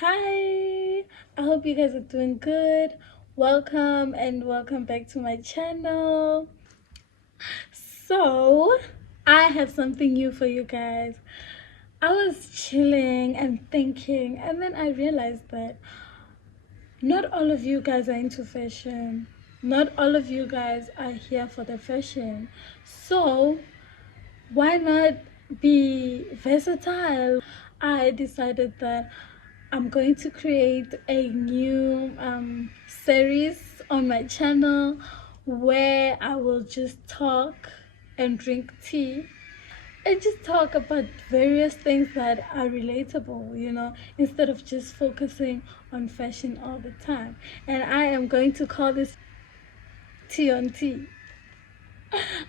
Hi, I hope you guys are doing good. Welcome back to my channel. So, I have something new for you guys. I was chilling and thinking, and then I realized that not all of you guys are into fashion. Not all of you guys are here for the fashion. So, why not be versatile? I decided that I'm going to create a new series on my channel where I will just talk and drink tea and just talk about various things that are relatable, instead of just focusing on fashion all the time. And I am going to call this tea on tea.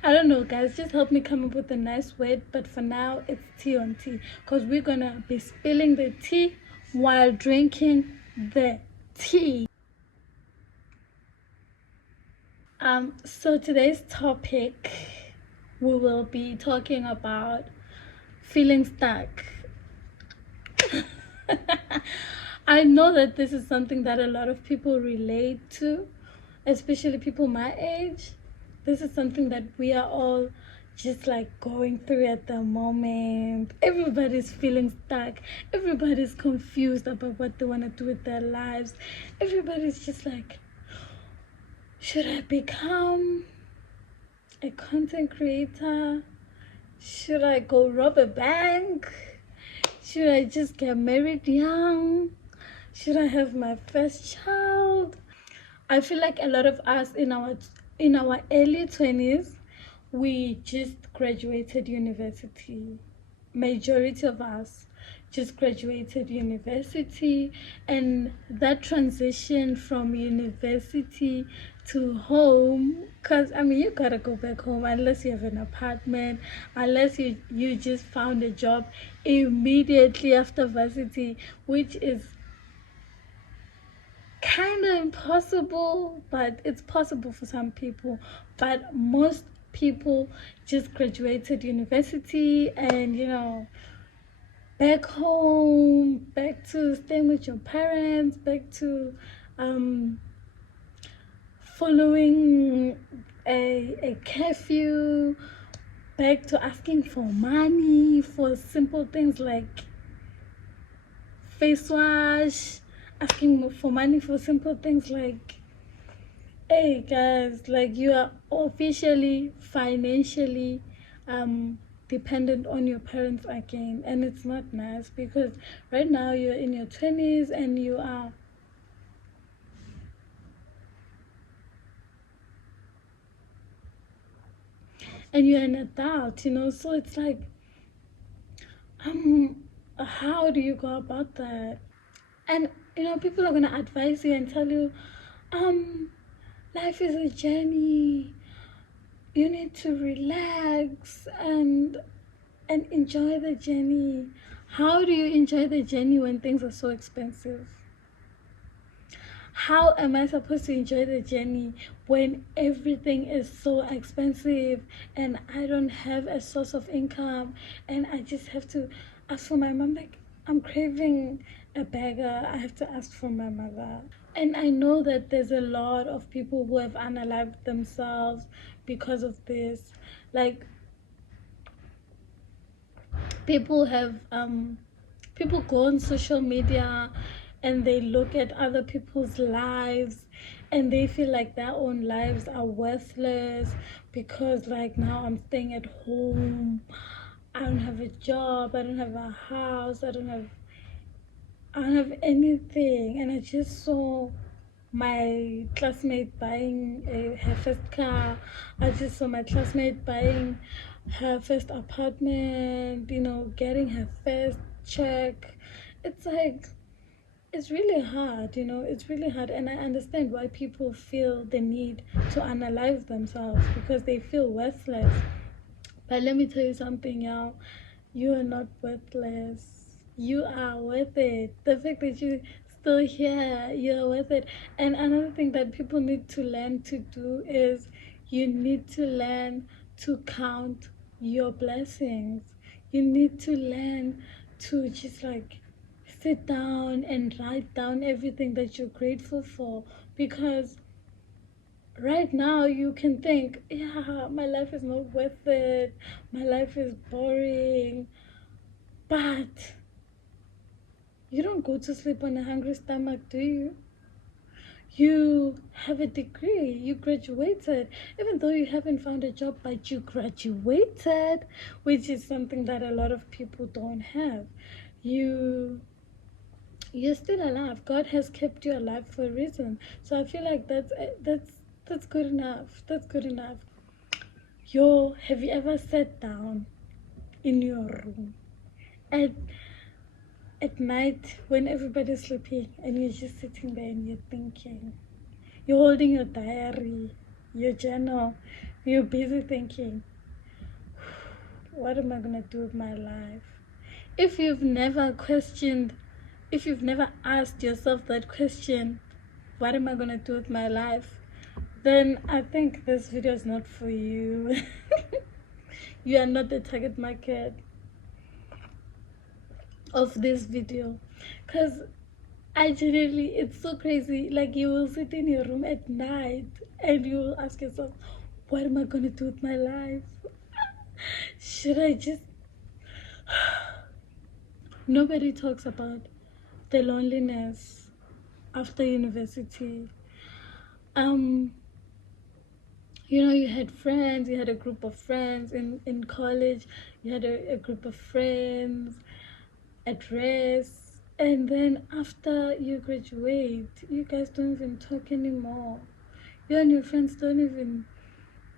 I don't know, guys, just help me come up with a nice word, but for now it's tea on tea because we're gonna be spilling the tea while drinking the tea. So today's topic, we will be talking about feeling stuck. I know that this is something that a lot of people relate to, especially people my age. This is something that we are all just like going through at the moment. Everybody's feeling stuck. Everybody's confused about what they want to do with their lives. Everybody's just like, should I become a content creator? Should I go rob a bank? Should I just get married young? Should I have my first child? I feel like a lot of us in our early 20's, we just graduated university. Majority of us just graduated university, and that transition from university to home, because I mean you gotta go back home unless you have an apartment, unless you just found a job immediately after varsity, which is kind of impossible, but it's possible for some people. But most people just graduated university and back home, back to staying with your parents, back to um following a curfew, back to asking for money for simple things like face wash, asking for money for simple things like, hey guys, like you are officially financially dependent on your parents again, and it's not nice because right now you're in your 20's and you're an adult, so it's like, um how do you go about that? And people are gonna advise you and tell you, life is a journey, you need to relax and enjoy the journey. How do you enjoy the journey when things are so expensive? How am I supposed to enjoy the journey when everything is so expensive and I don't have a source of income and I just have to ask for my mom? Like, I'm craving a burger, I have to ask for my mother. And I know that there's a lot of people who have unalived themselves because of this. Like, people have people go on social media and they look at other people's lives and they feel like their own lives are worthless because, like, now I'm staying at home, I don't have a job, I don't have a house, I don't have anything. And I just saw my classmate buying her first car. I just saw my classmate buying her first apartment, getting her first check. It's like, it's really hard, it's really hard. And I understand why people feel the need to analyze themselves because they feel worthless. But let me tell you something, y'all. You are not worthless. You are worth it. The fact that you're still here, you're worth it. And another thing that people need to learn to do is you need to learn to count your blessings. You need to learn to just like sit down and write down everything that you're grateful for, because right now you can think, yeah, my life is not worth it, my life is boring, but you don't go to sleep on a hungry stomach, do you? You have a degree, you graduated, even though you haven't found a job, but you graduated, which is something that a lot of people don't have. You're still alive. God has kept you alive for a reason. So I feel like that's good enough. That's good enough. Yo, have you ever sat down in your room at night when everybody's sleeping and you're just sitting there and you're thinking? You're holding your diary, your journal, you're busy thinking, what am I gonna do with my life? If you've never asked yourself that question, what am I gonna do with my life? Then I think this video is not for you. You are not the target market of this video, because I genuinely, it's so crazy. Like, you will sit in your room at night and you will ask yourself, what am I gonna do with my life? Should I just... Nobody talks about the loneliness after university. You had friends, you had a group of friends in college, you had a group of friends at rest, and then after you graduate, you guys don't even talk anymore. You and your friends don't even...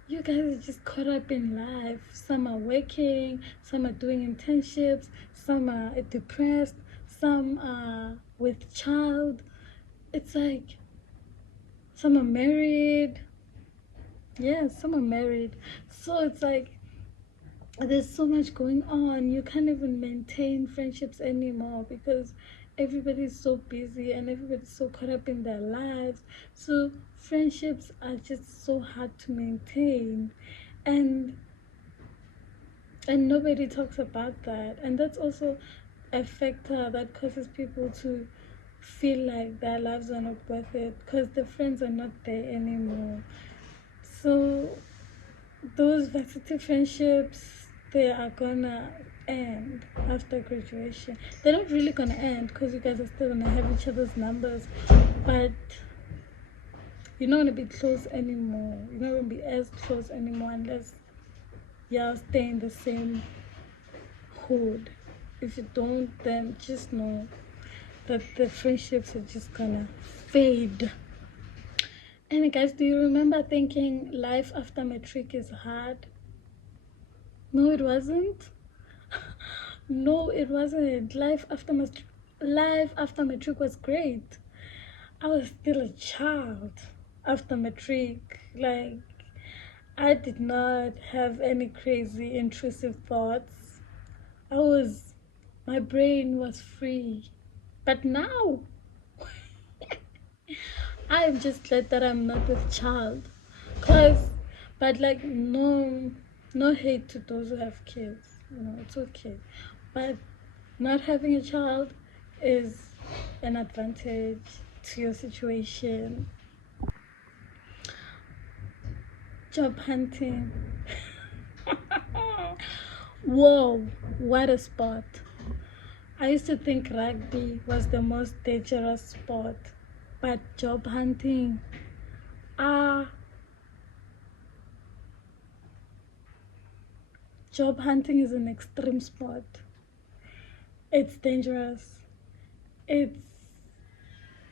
You guys are just caught up in life. Some are working, some are doing internships, some are depressed, some are with child. It's like, some are married. Yeah, some are married. So it's like, there's so much going on. You can't even maintain friendships anymore because everybody's so busy and everybody's so caught up in their lives. So friendships are just so hard to maintain, and nobody talks about that. And that's also a factor that causes people to feel like their lives are not worth it, because the friends are not there anymore. So those varsity friendships, they are gonna end after graduation. They're not really gonna end because you guys are still gonna have each other's numbers, but you're not gonna be close anymore. You're not gonna be as close anymore unless y'all stay in the same hood. If you don't, then just know that the friendships are just gonna fade. And guys, do you remember thinking life after matric is hard? No, it wasn't. No, it wasn't. Life after matric was great. I was still a child after matric. Like, I did not have any crazy intrusive thoughts. My brain was free. But now, I'm just glad that I'm not with child. But like, no hate to those who have kids. It's okay. But not having a child is an advantage to your situation. Job hunting. Whoa, what a sport. I used to think rugby was the most dangerous sport, but job hunting, job hunting is an extreme sport. It's dangerous. It's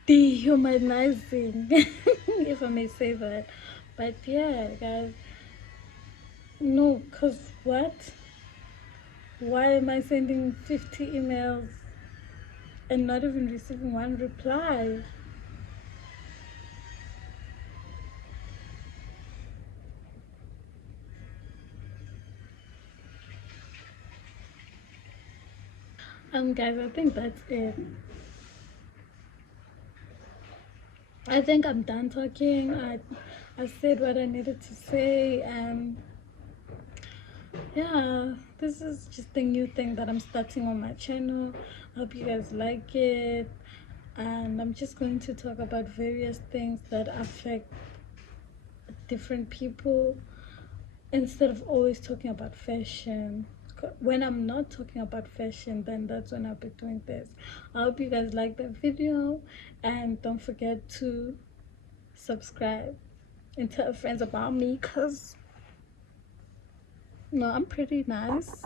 dehumanizing, if I may say that. But yeah, guys, no, because what? Why am I sending 50 emails and not even receiving one reply? Guys, I think that's it. I think I'm done talking. I said what I needed to say, and yeah, this is just a new thing that I'm starting on my channel. I hope you guys like it. And I'm just going to talk about various things that affect different people instead of always talking about fashion. When I'm not talking about fashion, then that's when I'll be doing this. I hope you guys like the video, and don't forget to subscribe and tell friends about me, because no, I'm pretty nice.